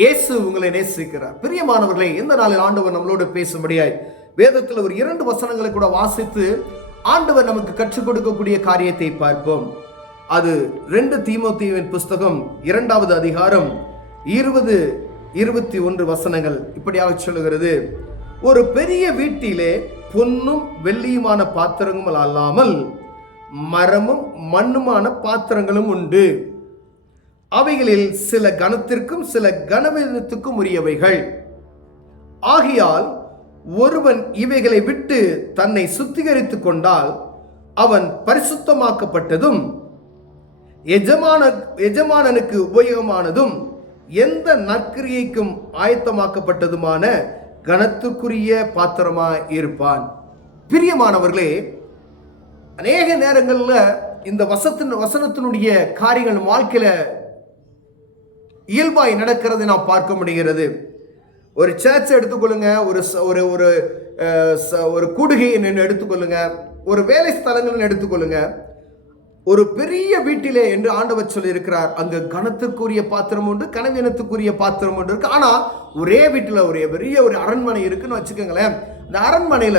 இயேசு உங்களை நேசிக்கிறார். பிரியமானவர்களே, இந்த நாளில் ஆண்டவர் நம்மளோடு பேசும்படியாய் வேதத்தில் ஒரு 2 வசனங்களை கூட வாசித்து ஆண்டவர் நமக்கு கற்றுக் கொடுக்கக்கூடிய காரியத்தை பார்ப்போம். அது 2 தீமோத்தேயுவின் புஸ்தகம் 2வது அதிகாரம் 20-21 வசனங்கள் இப்படியாக சொல்லுகிறது. ஒரு பெரிய வீட்டிலே பொன்னும் வெள்ளியுமான பாத்திரங்கள் அல்லாமல் மரமும் மண்ணுமான பாத்திரங்களும் உண்டு. அவைகளில் சில கனத்திற்கும் சில கனவீனத்துக்கும் உரியவைகள். ஆகையால் ஒருவன் இவைகளை விட்டு தன்னை சுத்திகரித்துக் கொண்டால் அவன் பரிசுத்தமாக்கப்பட்டதும் எஜமானனுக்கு உபயோகமானதும் எந்த நற்கிரியைக்கும் ஆயத்தமாக்கப்பட்டதுமான கனத்துக்குரிய பாத்திரமாய் இருப்பான். பிரியமானவர்களே, அநேக நேரங்களில் இந்த வசனத்தினுடைய காரியங்கள் வாழ்க்கையில இயல்பாய் நடக்கிறது நாம் பார்க்க முடிகிறது. ஒரு சர்ச் எடுத்துக்கொள்ளுங்க, ஒரு ஒரு ஒரு கூடுகை எடுத்துக்கொள்ளுங்க, ஒரு வேலை ஸ்தலங்கள் எடுத்துக்கொள்ளுங்க. ஒரு பெரிய வீட்டிலே என்று ஆண்டவர் சொல்லி இருக்கிறார், அங்கு கனத்திற்குரிய பாத்திரம் உண்டு, கனவீனத்துக்குரிய பாத்திரம் உண்டு இருக்கு. ஆனா ஒரே வீட்டில் ஒரு பெரிய ஒரு அரண்மனை இருக்குன்னு வச்சுக்கோங்களேன். இந்த அரண்மனையில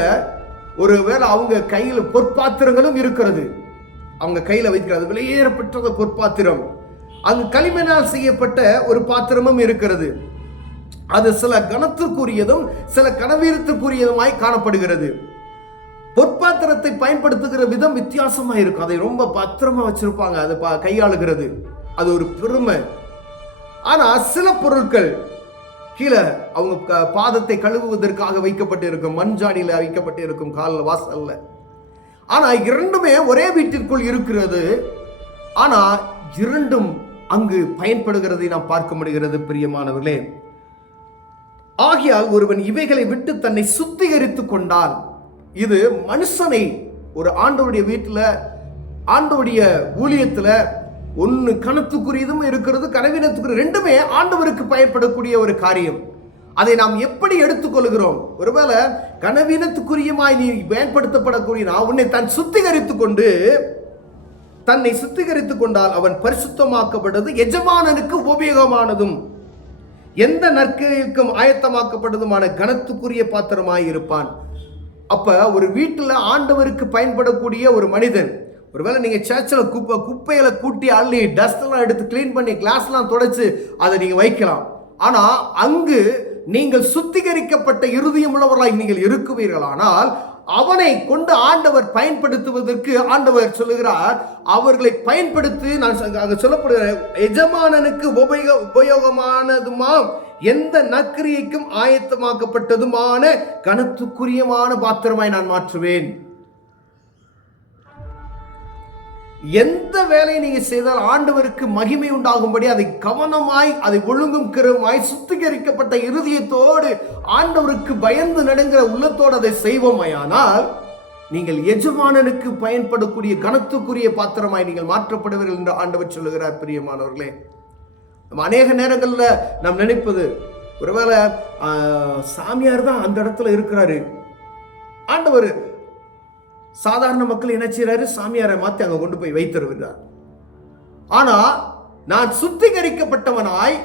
ஒரு வேளை அவங்க கையில் பொற்பாத்திரங்களும் இருக்கிறது. அவங்க கையில வைக்கிறது வெளியேறப்பட்ட பொற்பாத்திரம், அங்கு களிமண்ணால் செய்யப்பட்ட ஒரு பாத்திரமும் இருக்கிறது. அது சில கனத்திற்குரியதும் சில கனவீனத்திற்குரியதுமாய் காணப்படுகிறது. பொற்பாத்திரத்தை பயன்படுத்துகிற விதம் வித்தியாசமா இருக்கும். அதை ரொம்ப பத்திரமா வச்சிருப்பாங்க, அதை கையாளுகிறது, அது ஒரு பெருமை. ஆனா சில பொருட்கள் கீழே அவங்க பாதத்தை கழுவுவதற்காக வைக்கப்பட்டு இருக்கும், மண்ஜாடியில வைக்கப்பட்டு இருக்கும், காலில் வாசல்ல. ஆனா இரண்டுமே ஒரே வீட்டிற்குள் இருக்கிறது. ஆனா இரண்டும் அங்கு பயன்படுகிறதை நாம் பார்க்க முடிகிறது. பிரியமானவர்களே, ஆகையால் ஒருவன் இவைகளை விட்டு தன்னை சுத்திகரித்துக் கொண்டால், இது மனுஷனை ஒரு ஆண்டவருடைய வீட்டில் ஆண்டவருடைய ஊழியத்தில் ஒன்று கனத்துக்குரியதும் இருக்கிறது, கனவீனத்துக்குரிய, ரெண்டுமே ஆண்டவருக்கு பயன்படக்கூடிய ஒரு காரியம். அதை நாம் எப்படி எடுத்துக்கொள்கிறோம்? ஒருவேளை கனவீனத்துக்குரியமாய் நீ பயன்படுத்தப்படக்கூடிய உன்னை தன் சுத்திகரித்துக் கொண்டு தன்னை சுத்திகரித்துக் கொண்டால் அவன் பரிசுத்தமாக்கப்பட்டது எஜமானனுக்கு உபயோகமானதும் எந்த நற்கிரியைக்கும் ஆயத்தமாக்கப்பட்டதுமான கனத்துக்குரிய பாத்திரமாய் இருப்பான். அப்ப ஒரு வீட்டில் ஆண்டவருக்கு பயன்படக்கூடிய ஒரு மனிதன், ஒருவேளை நீங்க சர்ச்சில் குப்பையில கூட்டி அள்ளி டஸ்ட் எல்லாம் எடுத்து கிளீன் பண்ணி கிளாஸ் எல்லாம் துடைச்சு அதை நீங்க வைக்கலாம். ஆனா அங்கு நீங்கள் சுத்திகரிக்கப்பட்ட இருதயம் உள்ளவர்களாய் நீங்கள் இருக்குவீர்களானால் அவனை கொண்டு ஆண்டவர் பயன்படுத்துவதற்கு ஆண்டவர் சொல்லுகிறார், அவர்களை பயன்படுத்தி, நான் சொல்லப்படுகிற எஜமானனுக்கு உபயோகமானதுமா எந்த நற்கிரியைக்கும் ஆயத்தமாக்கப்பட்டதுமான கனத்துக்குரியமான பாத்திரமாய் நான் மாற்றுவேன். எந்த வேலையை நீங்க செய்தால் ஆண்டவருக்கு மகிமை உண்டாகும்படி அதை கவனமாய், அதை ஒழுங்கும் கிரமாய் சுத்திகரிக்கப்பட்ட இருதயத்தோடு ஆண்டவருக்கு பயந்து நடுங்கிற உள்ளத்தோடு அதை செய்வோமையானால் நீங்கள் எஜமானனுக்கு பயன்படக்கூடிய கனத்துக்குரிய பாத்திரமாய் நீங்கள் மாற்றப்படுவீர்கள் என்று ஆண்டவர் சொல்லுகிறார். பிரியமானவர்களே, நம்ம அநேக நேரங்களில் நாம் நினைப்பது, ஒருவேளை சாமியார் தான் அந்த இடத்துல இருக்கிறாரு, ஆண்டவர் சாதாரண மக்கள் என்ன செய்யறாரு, சாமியாரை மாத்தி அங்க கொண்டு போய் வைத்திருக்கிறார். ஆனா நான் சுத்திகரிக்கப்பட்டவனாய்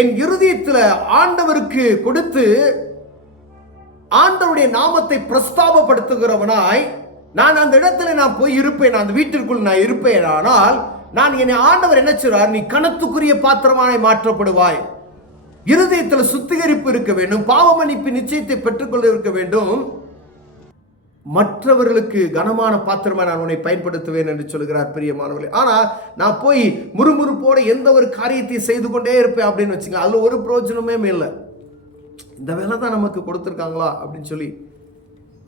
என் இருதயத்துல ஆண்டவருக்கு கொடுத்து ஆண்டவருடைய நாமத்தை பிரஸ்தாபப்படுத்துகிறவனாய் நான் அந்த இடத்துல நான் போய் இருப்பேன், அந்த வீட்டிற்குள் நான் இருப்பேன். ஆனால் நான் என்னை ஆண்டவர் என்ன செய்றார், நீ கனத்துக்குரிய பாத்திரமாய் மாற்றப்படுவாய். இருதயத்துல சுத்திகரிப்பு இருக்க வேண்டும், பாவ மன்னிப்பு நிச்சயத்தை பெற்றுக்கொள்ள இருக்க வேண்டும், மற்றவர்களுக்கு கனமான பாத்திரமா நான் உன்னை பயன்படுத்துவேன் என்று சொல்கிறார். பிரியமானவர்களே, ஆனா நான் போய் முறுமுறுப்போட எந்த ஒரு காரியத்தை செய்து கொண்டே இருப்பேன் அப்படின்னு வச்சுங்க, அதுல ஒரு பிரயோஜனமே இல்லை. இந்த வேலை தான் நமக்கு கொடுத்துருக்காங்களா அப்படின்னு சொல்லி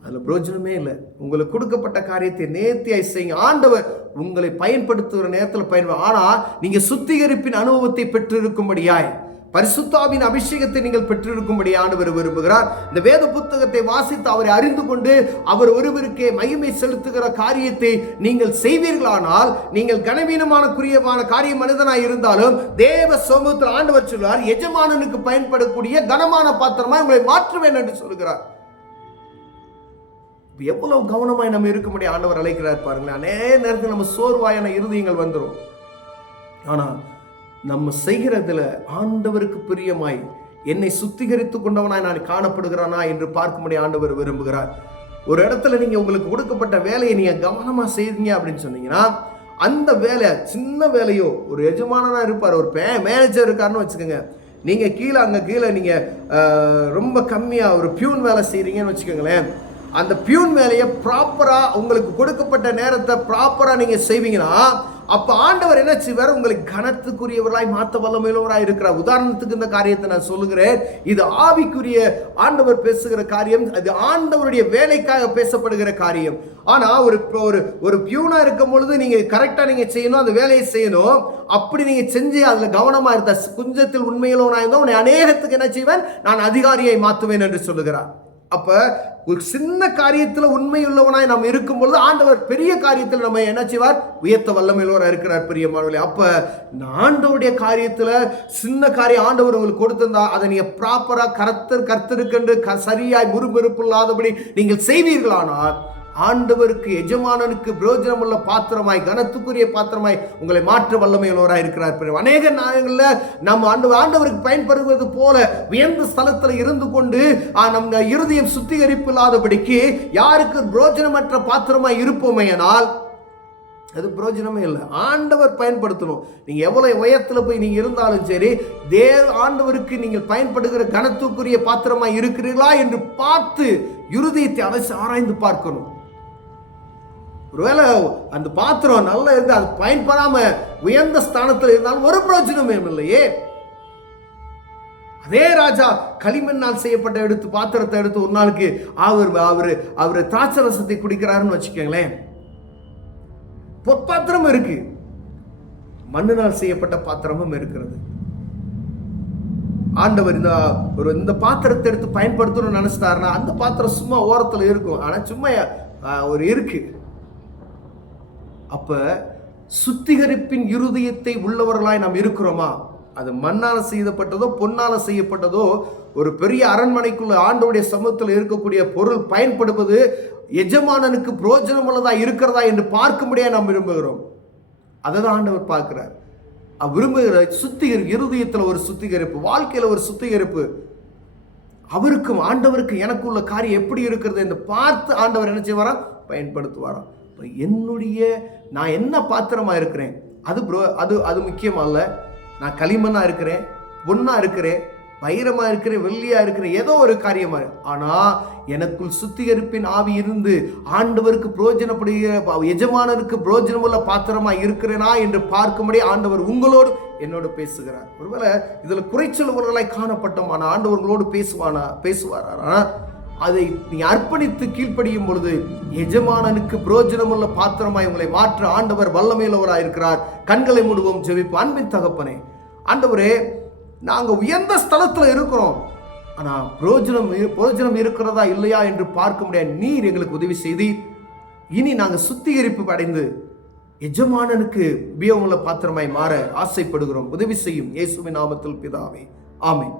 அதுல பிரயோஜனமே இல்லை. உங்களுக்கு கொடுக்கப்பட்ட காரியத்தை நேர்த்தியாய் செய்யுங்க. ஆண்டவர் உங்களை பயன்படுத்துகிற நேரத்தில் பயன்படும். ஆனா நீங்க சுத்திகரிப்பின் அனுபவத்தை பெற்றிருக்கும்படியாய், பரிசுத்தாவின் அபிஷேகத்தை நீங்கள் பெற்றிருக்கும்படி ஆண்டவர் விரும்புகிறார். இந்த வேத புத்தகத்தை வாசித்து அவரை அறிந்து கொண்டு அவர் ஒருவருக்கே மகிமை செலுத்துகிற காரியத்தை நீங்கள் செய்வீர்களானால், நீங்கள் கனவீனமான குறியமான காரிய மனிதனாய் இருந்தாலும் தேவ சமூகத்தில் ஆண்டவர் சொல்வார், எஜமானனுக்கு பயன்படக்கூடிய கனமான பாத்திரமாய் உங்களை மாற்றுவேன் என்று சொல்கிறார். எவ்வளவு கவனமாய் நம்ம இருக்க முடியும் ஆண்டவர் அழைக்கிறார் பாருங்களேன். அநேக நேரத்தில் நம்ம சோர்வாயான இருதயங்கள் வந்துடும். ஆனா நம்ம செய்கிறதுல ஆண்டவருக்கு பிரியமாய் என்னை சுத்திகரித்து கொண்டவனாய் நான் காணப்படுகிறானா என்று பார்க்கும்படி ஆண்டவர் விரும்புகிறார். ஒரு இடத்துல நீங்க உங்களுக்கு கொடுக்கப்பட்ட வேலையை நீங்க கவனமா செய்றீங்க அப்படின்னு சொன்னீங்கன்னா, அந்த வேலை சின்ன வேலையோ, ஒரு எஜமானனா இருப்பார், ஒரு மேனேஜர் இருக்காருன்னு வச்சுக்கோங்க, நீங்க அங்க கீழே நீங்க ரொம்ப கம்மியா ஒரு பியூன் வேலை செய்றீங்கன்னு வச்சுக்கோங்களேன், அந்த பியூன் வேலையை ப்ராப்பரா உங்களுக்கு கொடுக்கப்பட்ட நேரத்தை ப்ராப்பரா நீங்க செய்வீங்கன்னா, அப்ப ஆண்டவர் என்ன செய்வார்? உங்களுக்கு கனத்துக்குரியவர்களாய் மாத்த வல்லமையுள்ளவராய் இருக்கிறார். உதாரணத்துக்கு இந்த காரியத்தை நான் சொல்லுகிறேன். இது ஆவிக்குரிய ஆண்டவர் பேசுகிற காரியம், அது ஆண்டவருடைய வேலைக்காக பேசப்படுகிற காரியம். ஆனா ஒரு பியூனா இருக்கும் பொழுது நீங்க கரெக்டா நீங்க செய்யணும், அந்த வேலையை செய்யணும். அப்படி நீங்க செஞ்சு அதுல கவனமா இருந்த குஞ்சத்தில் உண்மையிலவனா இருந்தா உன்னை அநேகத்துக்கு என்ன செய்வேன்? நான் அதிகாரியை மாற்றுவேன் என்று சொல்லுகிறார். அப்ப ஒரு சின்ன காரியத்துல உண்மையுள்ளவனாய் நாம் இருக்கும் பொழுது ஆண்டவர் பெரிய காரியத்தில் நம்ம என்ன செய்வார்? உயர்த்த வல்லமையுள்ளவராக இருக்கிறார் பிரியமானவர்களே. அப்ப ஆண்டவருடைய காரியத்துல சின்ன காரியம் ஆண்டவர் உங்களுக்கு கொடுத்திருந்தா அதை நீங்க ப்ராப்பரா கர்த்தருக்கென்று சரியாய் முறுமுறுப்பு இல்லாதபடி நீங்கள் செய்வீர்களானால் ஆண்டவருக்கு எஜமானனுக்கு பிரயோஜனம் உள்ள பாத்திரமாய், கனத்துக்குரிய பாத்திரமாய் உங்களை மாற்ற வல்லமையுள்ளவராக இருக்கிறார். அநேக நாயங்களில் நம்ம ஆண்டவருக்கு பயன்படுவது போல உயர்ந்த ஸ்தலத்தில் இருந்து கொண்டு நம்ம இருதயம் சுத்திகரிப்பு இல்லாதபடிக்கு யாருக்கு பிரயோஜனமற்ற பாத்திரமாய் இருப்போமேனால் அது பிரயோஜனமே இல்லை. ஆண்டவர் பயன்படுத்தணும். நீங்க எவ்வளவு உயரத்துல போய் நீங்க இருந்தாலும் சரி, ஆண்டவருக்கு நீங்கள் பயன்படுகிற கனத்துக்குரிய பாத்திரமாய் இருக்கிறீர்களா என்று பார்த்து இருதயத்தை அலசி ஆராய்ந்து பார்க்கணும். ஒருவேளை அந்த பாத்திரம் நல்லா இருந்து அது பயன்படாம உயர்ந்த ஸ்தானத்தில் இருந்தாலும் ஒரு பிரயோஜனமே இல்லையே. அதே ராஜா களிமண்ணால் செய்யப்பட்ட பாத்திரத்தை எடுத்து ஒரு நாளுக்கு அவர் திராட்சை ரசத்தை குடிக்கிறாருன்னு வச்சுக்கோங்களேன். பொற்பாத்திரம் இருக்கு, மண்ணினால் செய்யப்பட்ட பாத்திரமும் இருக்கிறது. ஆண்டவர் இந்த பாத்திரத்தை எடுத்து பயன்படுத்தணும்னு நினைச்சிட்டாருன்னா அந்த பாத்திரம் சும்மா ஓரத்தில் இருக்கும், ஆனா சும்மா ஒரு இருக்கு. அப்ப சுத்திகரிப்பின் இருதயத்தை உள்ளவர்களாய் நாம் இருக்கிறோமா? அது மண்ணால செய்யப்பட்டதோ பொன்னால செய்யப்பட்டதோ, ஒரு பெரிய அரண்மனைக்குள்ள ஆண்டவருடைய சமூகத்தில் இருக்கக்கூடிய பொருள் பயன்படுவது எஜமானனுக்கு பிரயோஜனம் உள்ளதா இருக்கிறதா என்று பார்க்கும்படியா நாம் விரும்புகிறோம். அதை தான் ஆண்டவர் பார்க்கிறார். விரும்புகிற சுத்திகரிப்பு, இருதயத்தில் ஒரு சுத்திகரிப்பு, வாழ்க்கையில் ஒரு சுத்திகரிப்பு. அவருக்கும் ஆண்டவருக்கு எனக்குள்ள காரியம் எப்படி இருக்கிறது என்று பார்த்து ஆண்டவர் என்ன செய்வாரா? பயன்படுத்துவாராம். நான் என்ன பாத்திரமா இருக்கிறேன் அது முக்கியம் அல்ல. நான் களிமண்ணா இருக்கிறேன், பொண்ணா இருக்கிறேன், வைரமா இருக்கிறேன், வெள்ளியா இருக்கிறேன், ஏதோ ஒரு காரியமா. ஆனா எனக்குள் சுத்திகரிப்பின் ஆவி இருந்து ஆண்டவருக்கு பிரயோஜனப்படுகிற எஜமானருக்கு பிரயோஜனமுள்ள பாத்திரமா இருக்கிறேனா என்று பார்க்கும்படி ஆண்டவர் உங்களோடு என்னோடு பேசுகிறார். ஒருவேளை இதுல குறைச்சல்களாய் காணப்பட்டோம், ஆனா ஆண்டவர்களோடு பேசுவாரா? அதை நீ அர்ப்பணித்து கீழ்ப்படியும் பொழுது எஜமானனுக்கு பிரயோஜனமுள்ள பாத்திரமாய் உங்களை மாற்ற ஆண்டவர் வல்லமையுள்ளவராய் இருக்கிறார். கண்களை மூடுவோம், ஜெபிப்போம். அன்பின் தகப்பனே, ஆண்டவரே, நாங்க உயர்ந்த ஸ்தலத்துல இருக்கிறோம், ஆனா பிரயோஜனம் இருக்கிறதா இல்லையா என்று பார்க்க முடியாது. நீர் எங்களுக்கு உதவி செய்து இனி நாங்க சுத்திகரிப்பு அடைந்து எஜமானனுக்கு உபயோகமுள்ள பாத்திரமாய் மாற ஆசைப்படுகிறோம். உதவி செய்யும் இயேசுவின் நாமத்தில் பிதாவே, ஆமென்.